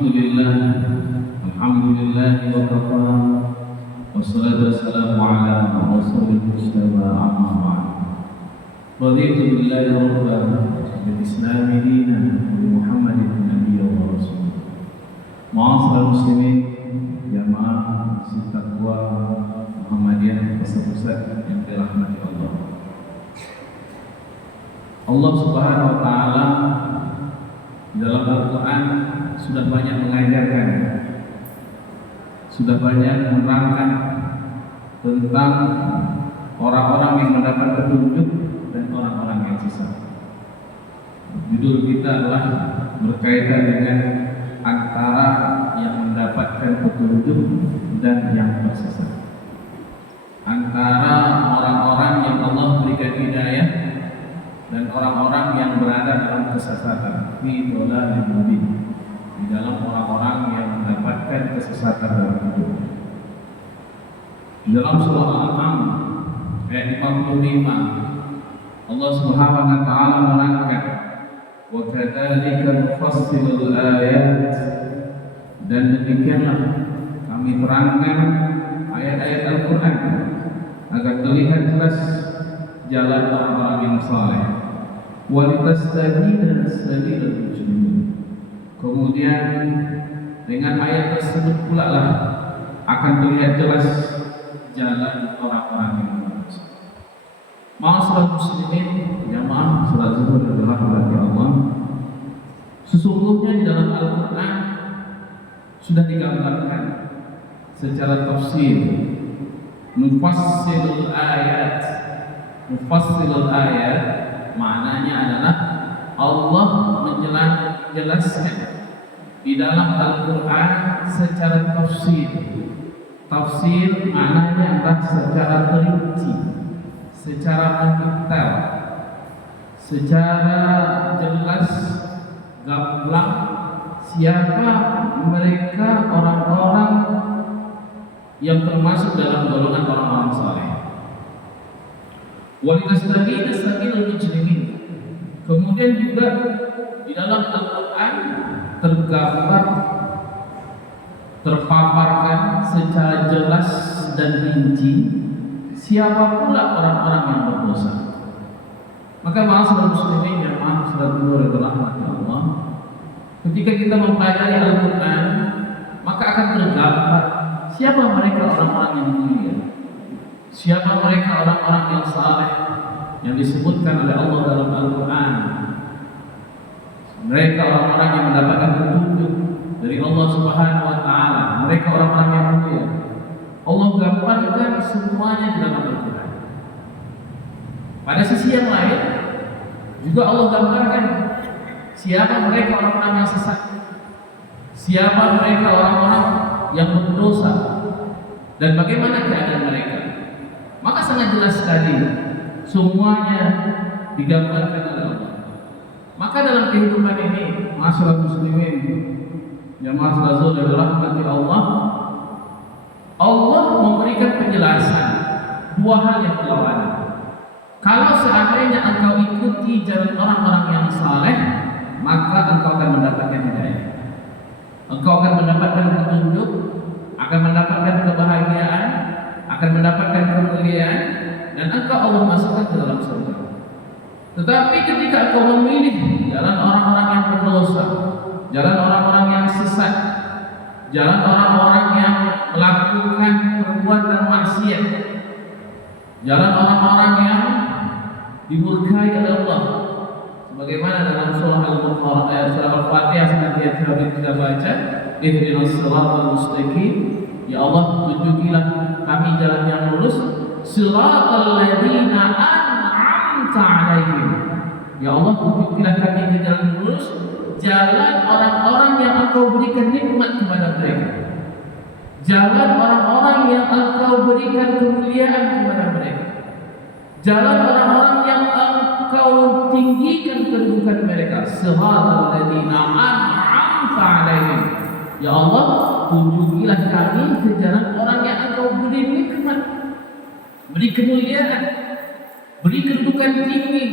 Alhamdulillah wa kafa wassalatu wassalamu ala rasulil mustafa amma ba'd. Raditu billahi rabban bil islami dinan wa bi Muhammadin nabiyyan wa rasul. Ma'asyiral muslimin, jamaah Taqwa Muhammadiyah Pusat yang dirahmati Allah. Allah Subhanahu wa taala dalam Al-Quran sudah banyak mengajarkan, sudah banyak menerangkan tentang orang-orang yang mendapat petunjuk dan orang-orang yang sesat. Judul kita adalah berkaitan dengan antara yang mendapatkan petunjuk dan yang tersesat, antara orang-orang yang Allah berikan hidayah dan orang-orang yang berada dalam kesesatan, fi dhalalin mubin, di dalam orang-orang yang mendapatkan kesesatan dalam hidup. Di dalam surah Al-An'am ayat 55, Allah Subhanahu wa taala menerangkan, wa kadzalika nufassilul ayat, dan demikianlah kami terangkan ayat-ayat Al-Qur'an agar terlihat jelas jalan orang-orang yang saleh. Walitastabina sabilul mujrimin. Kemudian dengan ayat tersebut pula lah akan terlihat jelas jalan orang-orang yang benar. Ma'asyiral muslimin, jamaah salat zuhur dan rahmati Allah. Sesungguhnya di dalam Al-Qur'an sudah digambarkan secara tafsir nufassilul ayat. Nufassilul ayat maknanya adalah Allah menjelaskan di dalam Al-Quran secara tafsir. Tafsir maknanya adalah secara terinci, secara mendetail, secara jelas, gamblang siapa mereka orang-orang yang termasuk dalam golongan orang-orang saleh. Walitastabina sabilul mujrimin. Kemudian juga di dalam Al-Quran tergambar, terpaparkan secara jelas dan rinci siapa pula orang-orang yang berdosa. Maka ma'asyiral muslimin yang ma'asyiral rahmati Allah, ketika kita mempelajari Al-Quran, maka akan tergambar siapa mereka orang-orang yang mulia, siapa mereka orang-orang yang saleh yang disebutkan oleh Allah dalam Al-Quran. Mereka orang-orang yang mendapatkan petunjuk dari Allah Subhanahu wa taala. Mereka orang-orang yang mulia. Allah gambarkan semuanya di dalam Al-Quran. Pada sisi yang lain juga Allah gambarkan siapa mereka orang-orang yang sesat, siapa mereka orang-orang yang berdosa, dan bagaimana keadaan mereka. Maka sangat jelas sekali semuanya digambarkan oleh Allah. Maka dalam kehidupan ini, ma'asyiral muslimin, jamaah salat zuhur dan rahmati Allah, Allah memberikan penjelasan dua hal yang berlawanan. Kalau seandainya engkau ikuti jalan orang-orang yang saleh, maka engkau akan mendapatkan hidayah, engkau akan mendapatkan petunjuk, akan mendapatkan kebahagiaan, akan mendapatkan kemuliaan, dan engkau Allah masukkan ke dalam surga. Tetapi ketika engkau memilih jalan orang-orang yang berdosa, jalan orang-orang yang sesat, jalan orang-orang yang melakukan perbuatan maksiat, jalan orang-orang yang dimurkai oleh Allah, sebagaimana dalam surah Al-Baqarah, surah Al-Fatihah senantiasa kita baca, ihdinas siratal mustaqim, ya Allah tunjukilah kami jalan yang lurus, siratal ladzina an'amta 'alaihim, ya Allah tunjukilah kami ke jalan lurus, jalan orang-orang yang Engkau berikan nikmat kepada mereka, jalan orang-orang yang Engkau berikan kemuliaan kepada mereka, jalan orang-orang yang Engkau tinggikan kedudukan mereka, siratal ladzina an'amta 'alaihim, ya Allah tunjukilah kami ke jalan orang yang Engkau beri nikmat, beri kemuliaan, beri kedudukan tinggi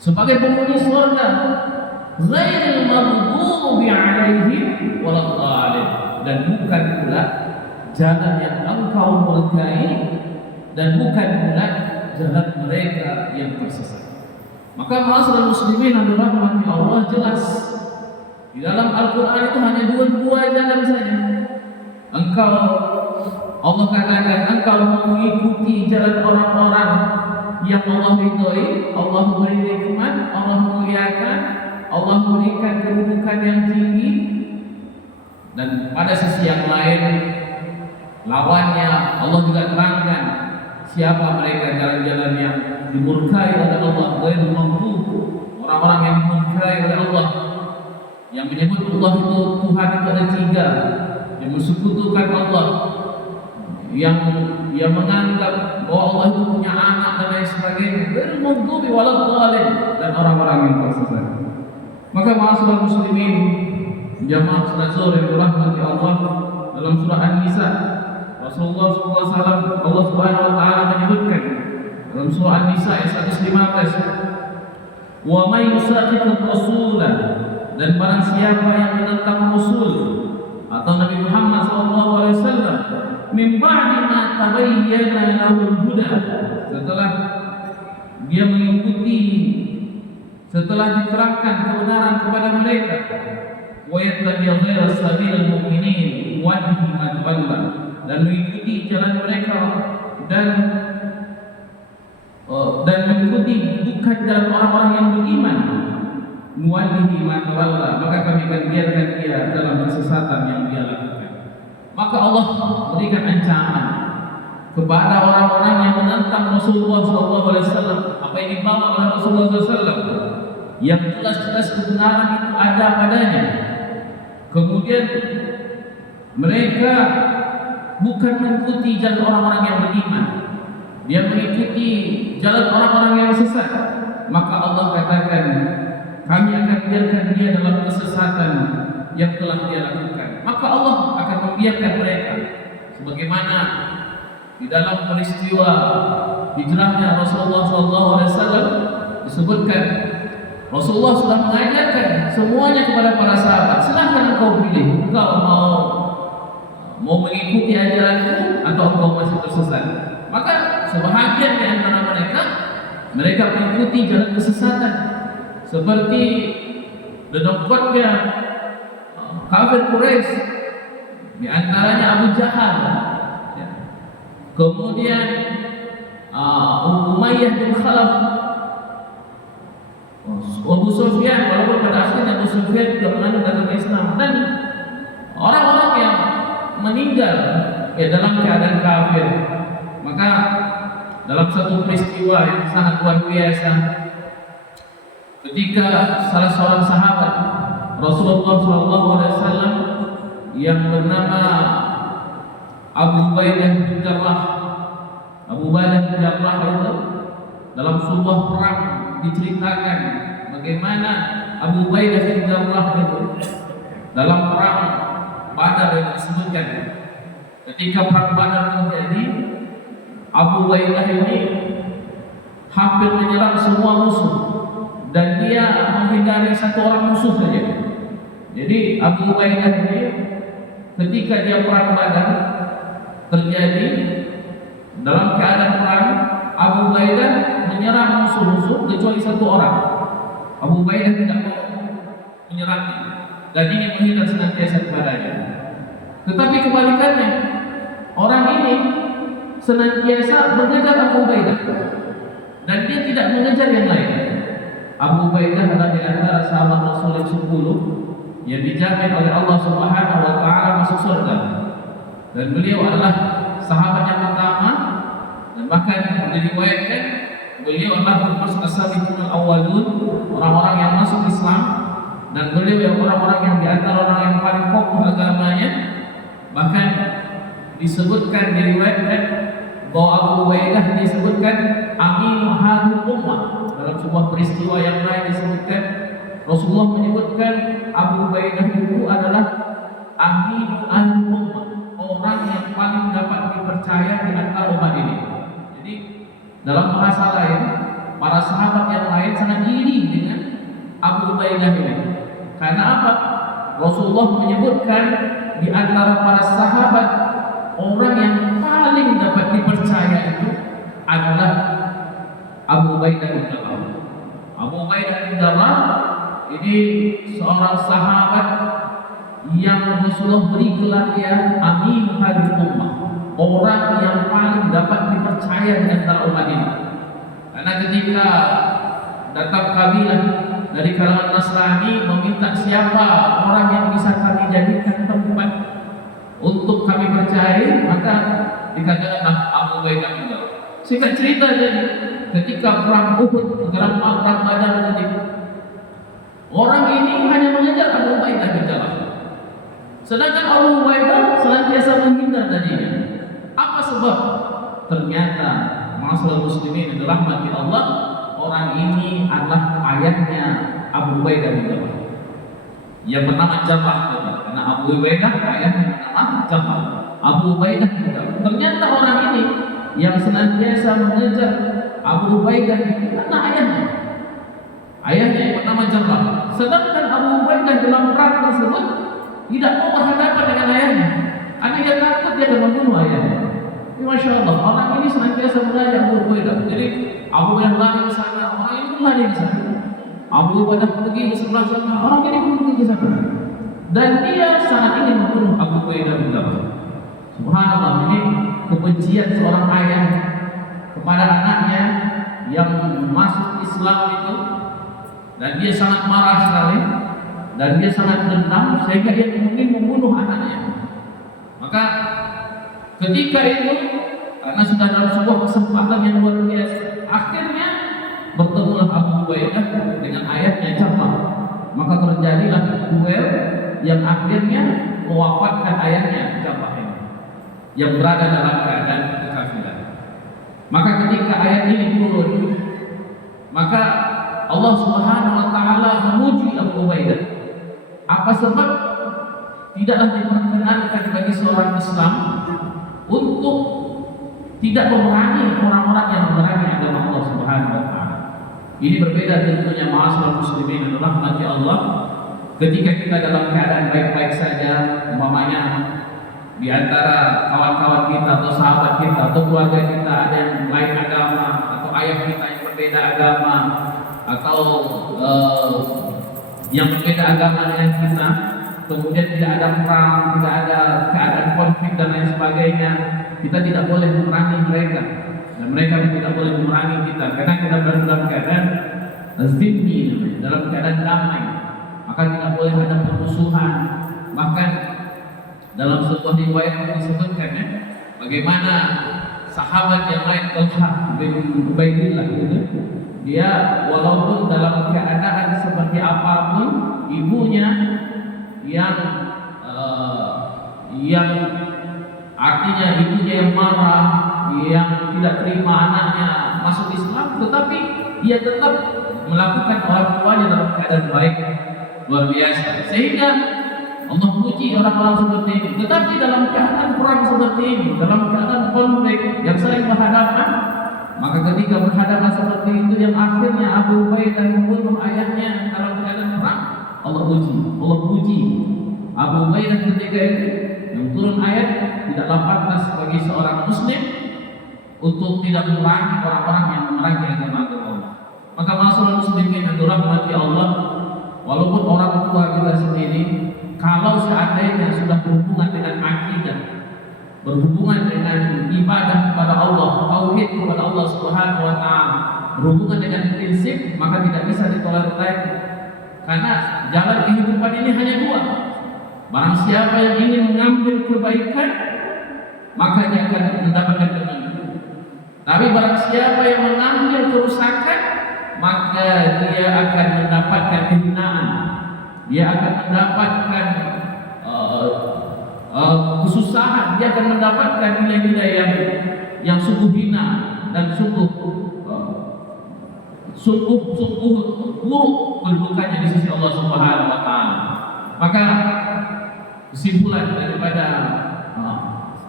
sebagai penghuni surga, ghairil maghdubi 'alaihim waladdallin, dan bukan pula jalan yang engkau murkai, dan bukan pula jalan mereka yang tersesat. Maka ma'asyiral muslimin yang dirahmati Allah, jelas di dalam Al-Quran itu hanya dua jalan saja. Allah katakan engkau mengikuti jalan orang-orang yang Allah ridhoi, Allah beri nikmat, Allah muliakan, Allah berikan kedudukan yang tinggi, dan pada sisi yang lain lawannya Allah juga terangkan siapa mereka jalan-jalan yang dimurkai oleh Allah, ghairul maghdub, orang-orang yang dimurkai oleh Allah, yang menyebut Allah itu Tuhan itu ada tiga, yang mensekutukan Allah, yang menganggap bahwa Allah itu punya anak dan lain sebagainya, ghairul maghdubi waladdallin, dan orang-orang yang tersesat. Maka ma'asyiral muslimin jamaah salat zuhur yang dirahmati Allah, dalam surah An-Nisa Rasulullah SAW, Allah Subhanahu wa taala menyebutkan dalam surah An-Nisa ayat 115, wa may yusaddiqur rasulah, dan barang siapa yang menentang Rasul atau Nabi Muhammad SAW min ba'di ma tabayyana lahul huda, setelah dia mengikuti, setelah diterangkan kebenaran kepada mereka, wa yattabi' ghayra sabilil mu'minin wa yuhibbu man tawalla, dan mengikuti jalan mereka dan mengikuti bukan jalan orang-orang yang beriman, nuwallihi ma tawalla, maka kami akan biarkan dia dalam kesesatan yang dia lakukan. Maka Allah berikan ancaman kepada orang-orang yang menentang Rasulullah SAW, apa yang dibawa oleh Rasulullah SAW, yang jelas-jelas kebenaran itu ada padanya. Kemudian mereka bukan mengikuti jalan orang-orang yang beriman, dia mengikuti jalan orang-orang yang sesat, maka Allah katakan kami akan biarkan dia dalam kesesatan yang telah dia lakukan. Maka Allah akan membiarkan mereka, sebagaimana di dalam peristiwa hijrahnya Rasulullah SAW disebutkan, Rasulullah sudah mengajarkan semuanya kepada para sahabat, silahkan engkau pilih, engkau mau mengikuti ajaranku atau engkau masih tersesat. Maka sebahagian di antara mereka mengikuti jalan kesesatan, seperti dedengkotnya kafir Quraisy, di antaranya Abu Jahal, ya. Kemudian Umayyah bin Khalaf, Abu Sufyan, walaupun pada akhirnya Abu Sufyan juga menganut agama Islam, dan orang-orang yang meninggal dalam keadaan kafir. Maka dalam satu peristiwa yang sangat luar biasa, ketika salah seorang sahabat Rasulullah SAW yang bernama Abu Ubaidah bin Jarrah, itu dalam sebuah perang diceritakan bagaimana Abu Ubaidah bin Jarrah itu dalam perang Badar yang disebutkan, ketika perang Badar terjadi, Abu Ubaidah ini hampir menyerang semua musuh dan dia menghindari satu orang musuh saja. Jadi Abu Ubaidah ini ketika dia perang Badar terjadi, dalam keadaan perang Abu Ubaidah menyerang musuh-musuh kecuali satu orang. Abu Ubaidah tidak mau menyerangnya dan ini menghindar senantiasa kepadanya. Tetapi kebalikannya, orang ini senantiasa mengejar Abu Ubaidah dan dia tidak mengejar yang lain. Abu Ubaidah adalah di antara sahabat Rasul yang 10 yang dijamin oleh Allah Subhanahu wa taala masuk surga. Dan beliau adalah sahabat yang pertama, dan bahkan diriwayatkan beliau adalah termasuk as-sabiqun al-awwalun, orang-orang yang masuk Islam, dan beliau yang orang-orang yang di antara orang yang paling kokoh agamanya. Bahkan disebutkan, diriwayatkan bahwa Abu Ubaidah disebutkan aminu hadhihi ummah. Dalam sebuah peristiwa yang lain disebutkan, Rasulullah menyebutkan Abu Ubaidah itu adalah aminu hadhihi ummah, orang yang paling dapat dipercaya di antara umat ini. Jadi dalam bahasa lain, para sahabat yang lain sangat iri dengan Abu Ubaidah ini. Karena apa? Rasulullah menyebutkan di antara para sahabat orang yang paling dapat dipercaya itu adalah Abu Ubaidah bin Jarrah. Abu Ubaidah bin Jarrah ini seorang sahabat yang Rasulullah beri gelar dia Amin Hadis Ummah, orang yang paling dapat dipercaya di antara umat ini. Karena ketika datang kabilah dari kalangan Nasrani meminta siapa orang yang bisa kami jadikan tempat untuk kami percaya, maka dikatakan Abu Ubaidah bin Jarrah. Singkat cerita jadi ketika perang Uhud, perang Badar tadi, orang ini hanya mengejar Abu Ubaidah bin Jarrah. Sedangkan Abu Ubaidah senantiasa menghindar darinya. Apa sebab? Ternyata masalah muslimin adalah mati Allah. Orang ini adalah ayahnya Abu Ubaidah bin Jarrah yang bernama Jarrah tadi. Karena Abu Ubaidah ayahnya bernama Jarrah. Abu Ubaidah bin Jarrah. Ternyata orang ini yang senantiasa mengejar Abu Ubaidah itu karena ayahnya yang bernama Jarrah. Sedangkan Abu Ubaidah dalam perang tersebut tidak mau berhadapan dengan ayahnya, karena dia takut dia akan membunuh ayahnya. Masya Allah, orang ini senantiasa mengajak Abu Ubaidah. Jadi Abu Ubaidah lari ke sana, orang ini pun lari ke sana. Abu Ubaidah pergi ke sebelah sana, orang ini pun pergi ke sana. Dan dia sangat ingin membunuh Abu Ubaidah bin Jarrah. Subhanallah, ini kebencian seorang ayah kepada anaknya yang masuk Islam itu, dan dia sangat marah sekali. Dan dia sangat dendam sehingga dia ingin membunuh anaknya. Maka ketika itu, karena sudah dalam sebuah kesempatan yang luar biasa, akhirnya bertemulah Abu Ubaidah dengan ayahnya Jarrah. Maka terjadilah duel yang akhirnya mewafatkan ayahnya Jarrah ini, yang berada dalam keadaan kekafiran. Maka ketika ayat ini turun, maka Allah Subhanahu wa taala memuji Abu Ubaidah. Apa sebab? Tidaklah diperkenankan bagi seorang Islam untuk tidak memerangi orang-orang yang memerangi agama Allah Subhanahu wa taala. Ini berbeda tentunya ma'asyiral muslimin rahmati Allah. Ketika kita dalam keadaan baik-baik saja, umpamanya di antara kawan-kawan kita atau sahabat kita atau keluarga kita ada yang lain agama, atau ayah kita yang berbeda agama, atau yang berbeda agama dengan kita, kemudian tidak ada perang, tidak ada keadaan konflik dan lain sebagainya, kita tidak boleh memerangi mereka dan mereka tidak boleh memerangi kita, karena kita berada dalam keadaan zimmi, dalam keadaan damai. Maka tidak boleh ada permusuhan. Bahkan dalam sebuah riwayat disebutkan bagaimana sahabat yang lain, Talha bin Ubaidillah gitu, dia walaupun dalam keadaan seperti apapun, ibunya yang artinya ibunya yang marah, yang tidak terima anaknya masuk Islam, tetapi dia tetap melakukan orang tuanya dalam keadaan baik, luar biasa. Sehingga Allah puji orang-orang seperti ini. Tetapi dalam keadaan perang seperti ini, dalam keadaan konflik yang sering berhadapan, maka ketika berhadapan seperti itu yang akhirnya Abu Ubaidah membunuh ayahnya dalam keadaan perang, Allah puji Abu Ubaidah ketika itu yang turun ayat, tidaklah pantas bagi seorang muslim untuk tidak memerangi orang-orang yang memerangi agama Allah. Maka masalah muslimin yang dirahmati Allah, walaupun orang tua kita sendiri, kalau seandainya sudah berhubungan dengan akidah, berhubungan dengan ibadah kepada Allah, tauhid kepada Allah Subhanahu wa taala, berhubungan dengan prinsip, maka tidak bisa ditolerir lagi. Karena jalan kehidupan ini hanya dua. Barang siapa yang ingin mengambil kebaikan, maka dia akan mendapatkan kebaikan. Tapi barang siapa yang mengambil kerusakan, maka dia akan mendapatkan kehinaan. Dia akan mendapatkan kesusahan, dia akan mendapatkan nilai-nilai yang sungguh hina dan sungguh buruk kedudukannya di sisi Allah Subhanahu wa taala. Maka kesimpulan daripada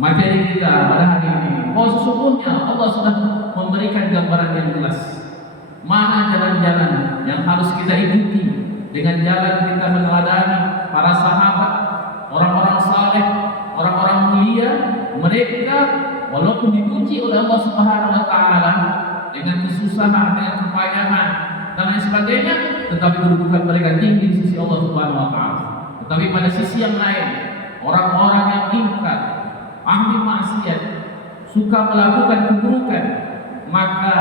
materi kita pada hari ini, bahwa sesungguhnya Allah sudah memberikan gambaran yang jelas mana jalan-jalan yang harus kita ikuti dengan jalan kita meneladani para sahabat, orang-orang saleh, orang-orang mulia. Mereka walaupun diuji oleh Allah Subhanahu wa taala dengan kesusahan, dengan kepayahan dan lain sebagainya, tetapi kedudukan mereka tinggi di sisi Allah Subhanahu wa taala. Tetapi pada sisi yang lain, orang-orang yang ingkar, ahli maksiat, suka melakukan keburukan, maka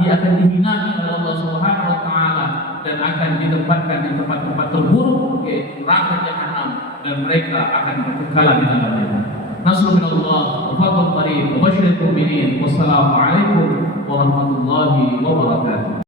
dia akan dihinakan oleh Allah Subhanahu wa taala dan akan ditempatkan di tempat-tempat terburuk, yaitu neraka jahanam, dan mereka akan berkekalan di dalamnya. Nasrul minallah wa fadlun qarib wa basyiril mu'minin. Wassalamu alaikum warahmatullahi wabarakatuh.